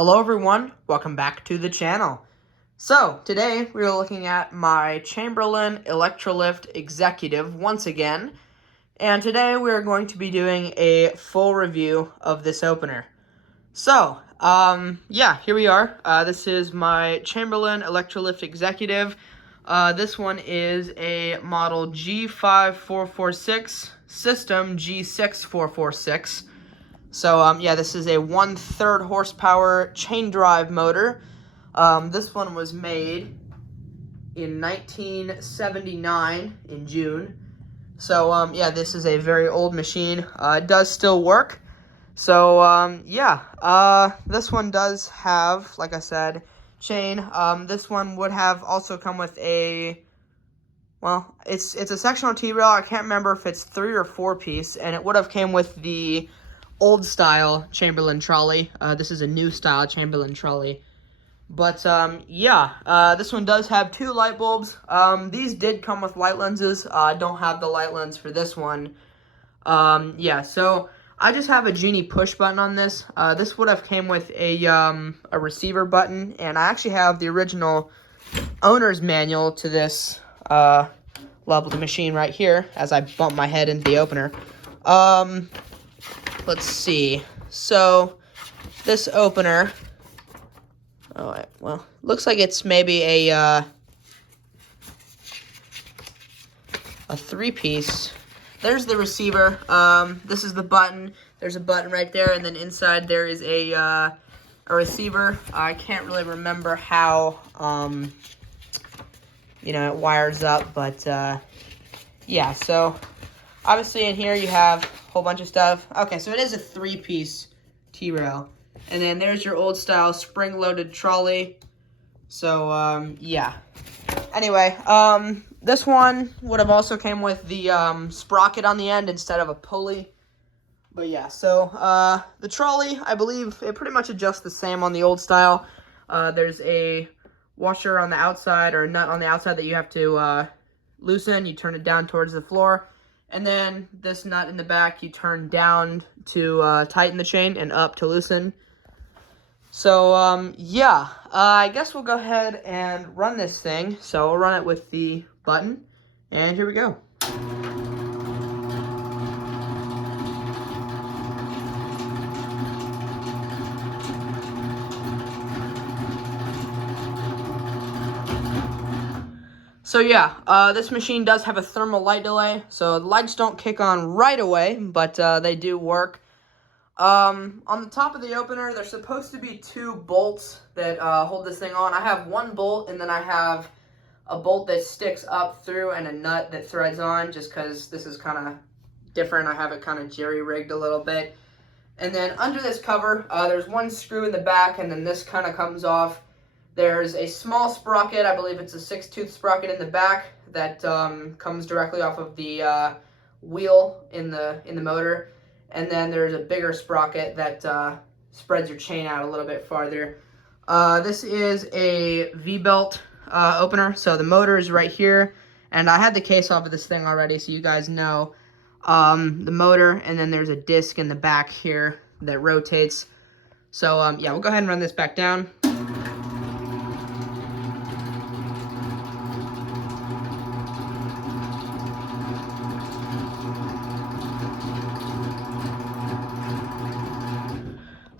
Hello everyone, welcome back to the channel. So, today we are looking at my Chamberlain Electrolift Executive once again, and today we are going to be doing a full review of this opener. So, here we are. This is my Chamberlain Electrolift Executive. This one is a model G5446, system G6446. So, this is a 1/3 horsepower chain drive motor. This one was made in 1979 in June. So, this is a very old machine. It does still work. So, this one does have, like I said, chain. This one would have also come with a, it's a sectional T-rail. I can't remember if it's 3 or 4 piece, and it would have came with the old style Chamberlain trolley. This is a new style Chamberlain trolley. But, this one does have 2 light bulbs. These did come with light lenses. I don't have the light lens for this one. So I just have a Genie push button on this. This would have came with a receiver button, and I actually have the original owner's manual to this lovely machine right here as I bump my head into the opener. Let's see. So this opener, looks like it's maybe a 3-piece. There's the receiver. This is the button. There's a button right there, and then inside there is a receiver. I can't really remember how it wires up, but so obviously in here you have a whole bunch of stuff. Okay, so it is a 3-piece T-rail. And then there's your old style spring-loaded trolley. So, Anyway, this one would have also came with the sprocket on the end instead of a pulley. But the trolley, I believe, it pretty much adjusts the same on the old style. There's a washer on the outside, or a nut on the outside that you have to loosen. You turn it down towards the floor. And then this nut in the back, you turn down to tighten the chain and up to loosen. So, I guess we'll go ahead and run this thing. So we'll run it with the button, and here we go. So this machine does have a thermal light delay, so the lights don't kick on right away, but they do work. On the top of the opener, there's supposed to be 2 bolts that hold this thing on. I have 1 bolt, and then I have a bolt that sticks up through and a nut that threads on, just because this is kind of different. I have it kind of jerry-rigged a little bit. And then under this cover, there's 1 screw in the back, and then this kind of comes off. There's a small sprocket, I believe it's a 6-tooth sprocket in the back that comes directly off of the wheel in the motor. And then there's a bigger sprocket that spreads your chain out a little bit farther. This is a V-belt opener, so the motor is right here. And I had the case off of this thing already, so you guys know the motor. And then there's a disc in the back here that rotates. So, we'll go ahead and run this back down.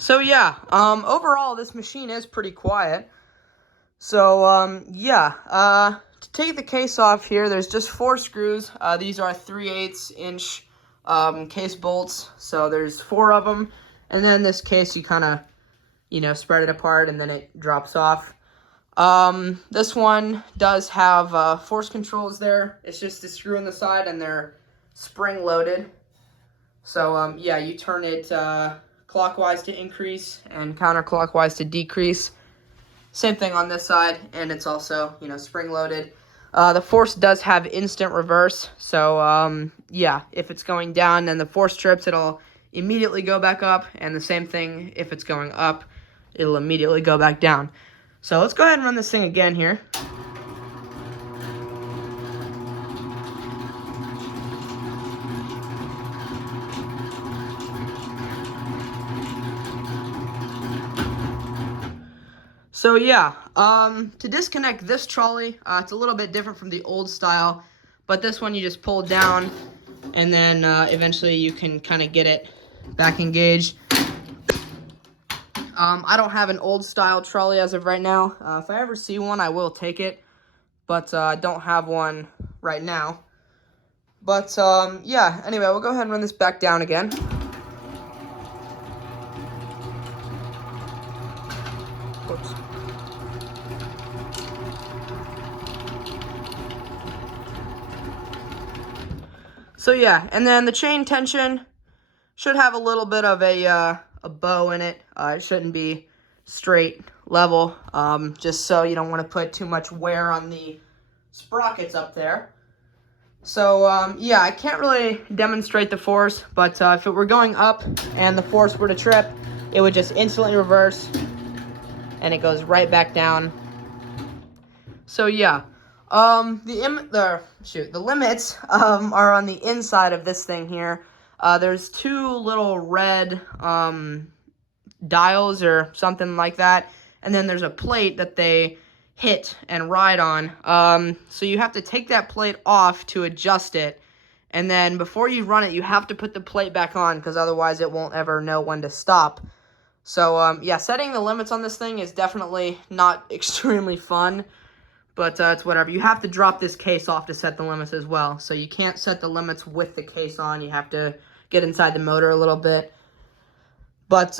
So overall this machine is pretty quiet. So to take the case off here, there's just 4 screws. These are 3/8 inch case bolts. So there's 4 of them, and then this case you kind of spread it apart and then it drops off. This one does have force controls there. It's just a screw on the side, and they're spring loaded. So you turn it clockwise to increase and counterclockwise to decrease. Same thing on this side, and it's also, spring loaded. The force does have instant reverse, so if it's going down and the force trips, it'll immediately go back up, and the same thing if it's going up, it'll immediately go back down. So let's go ahead and run this thing again here. So yeah, to disconnect this trolley, it's a little bit different from the old style, but this one you just pull down, and then eventually you can kind of get it back engaged. I don't have an old style trolley as of right now. If I ever see one, I will take it, but I don't have one right now. But yeah, anyway, we'll go ahead and run this back down again. Oops. So yeah, and then the chain tension should have a little bit of a bow in it. It shouldn't be straight, level, just so you don't want to put too much wear on the sprockets up there. So yeah, I can't really demonstrate the force, but if it were going up and the force were to trip, it would just instantly reverse, and it goes right back down. So yeah, the limits are on the inside of this thing here. There's two little red dials or something like that, and then there's a plate that they hit and ride on. So you have to take that plate off to adjust it, and then before you run it, you have to put the plate back on, because otherwise it won't ever know when to stop. So yeah, setting the limits on this thing is definitely not extremely fun, but it's whatever. You have to drop this case off to set the limits as well, so you can't set the limits with the case on. You have to get inside the motor a little bit. But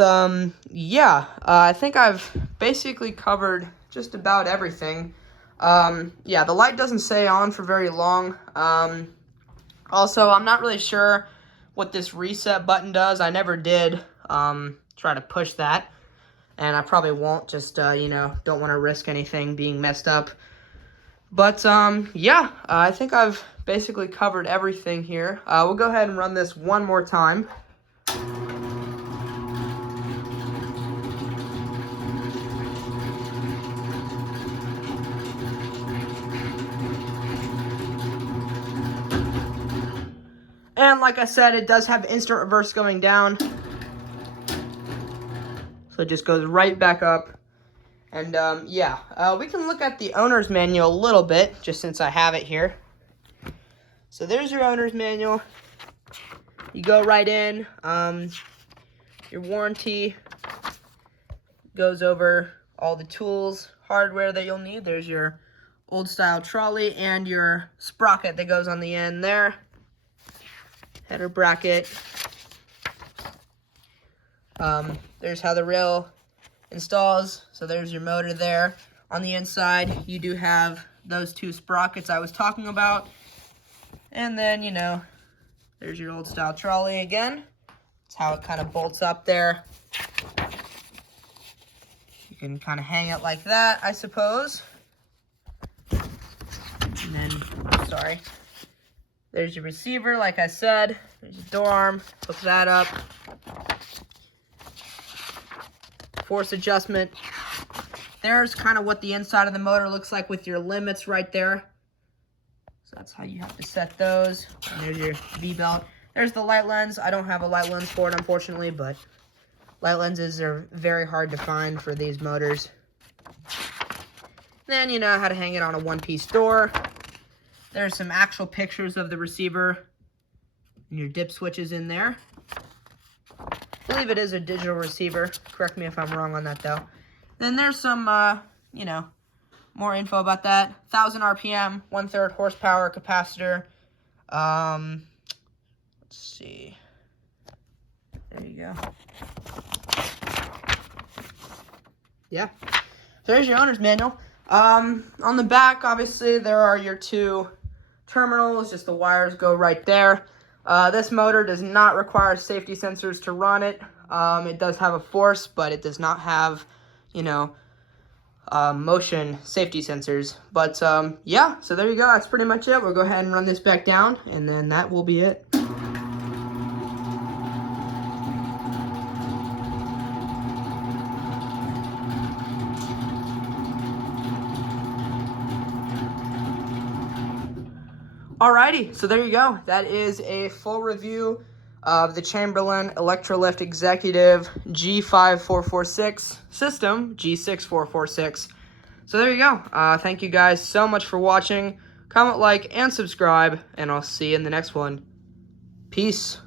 yeah, I think I've basically covered just about everything. Yeah, the light doesn't stay on for very long. Also, I'm not really sure what this reset button does. I never did try to push that, and I probably won't, just, you know, don't want to risk anything being messed up. But, yeah, I think I've basically covered everything here. We'll go ahead and run this one more time. And like I said, it does have instant reverse going down. So it just goes right back up. And yeah, we can look at the owner's manual a little bit, just since I have it here. So there's your owner's manual. You go right in. Your warranty goes over all the tools, hardware that you'll need. There's your old style trolley and your sprocket that goes on the end there. Header bracket. There's how the rail installs. So there's your motor there. On the inside, you do have those two sprockets I was talking about. And then, you know, there's your old style trolley again. That's how it kind of bolts up there. You can kind of hang it like that, I suppose. And then, sorry. There's your receiver, like I said. There's your door arm. Hook that up. Force adjustment. There's kind of what the inside of the motor looks like with your limits right there. So that's how you have to set those. And there's your V-belt. There's the light lens. I don't have a light lens for it, unfortunately, but light lenses are very hard to find for these motors. Then you know how to hang it on a one-piece door. There's some actual pictures of the receiver and your dip switches in there. I believe it is a digital receiver. Correct me if I'm wrong on that, though. Then there's some, you know, more info about that. 1,000 RPM, 1/3 horsepower capacitor. Let's see. There you go. Yeah. So there's your owner's manual. On the back, obviously, there are your two terminals. Just the wires go right there. This motor does not require safety sensors to run it. It does have a force, but it does not have, you know, motion safety sensors. But yeah, so there you go. That's pretty much it. We'll go ahead and run this back down, and then that will be it. Alrighty, so there you go. That is a full review of the Chamberlain Electrolift Executive G5446 system, G6446. So there you go. Thank you guys so much for watching. Comment, like, and subscribe, and I'll see you in the next one. Peace.